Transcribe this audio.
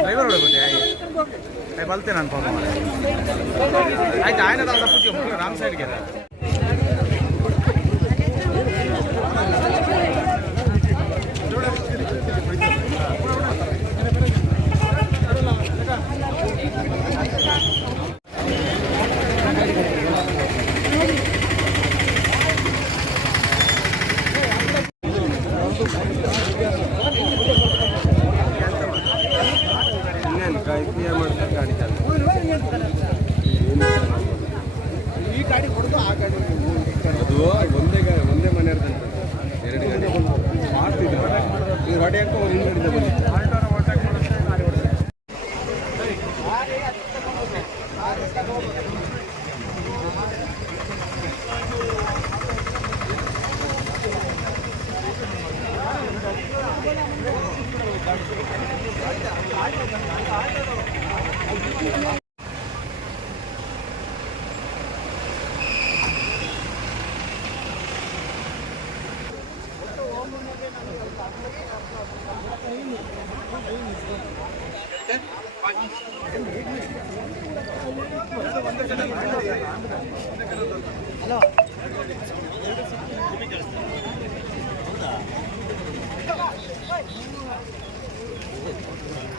Driver ಹೊಡಗುತ್ತೆ ಬಲ್ತೆ ನಾನು ಪಾಪ ಆಯ್ತು ಆಯ್ನ ರಾಮ್ ಸೈಡ್ಗೆ ಅದು ಒಂದೇ ಗಾಡಿ ಒಂದೇ ಮನೆ ಇರ್ತಂತ ಎರಡು ಗಾಡಿ ಮಾಡ್ತಿದ್ರು ಈಗ ಹೊಡೆಯಕ್ಕೆ ಅವ್ರು ಹಿಂಗಡಿದ ಬನ್ನಿ. ಹಲೋ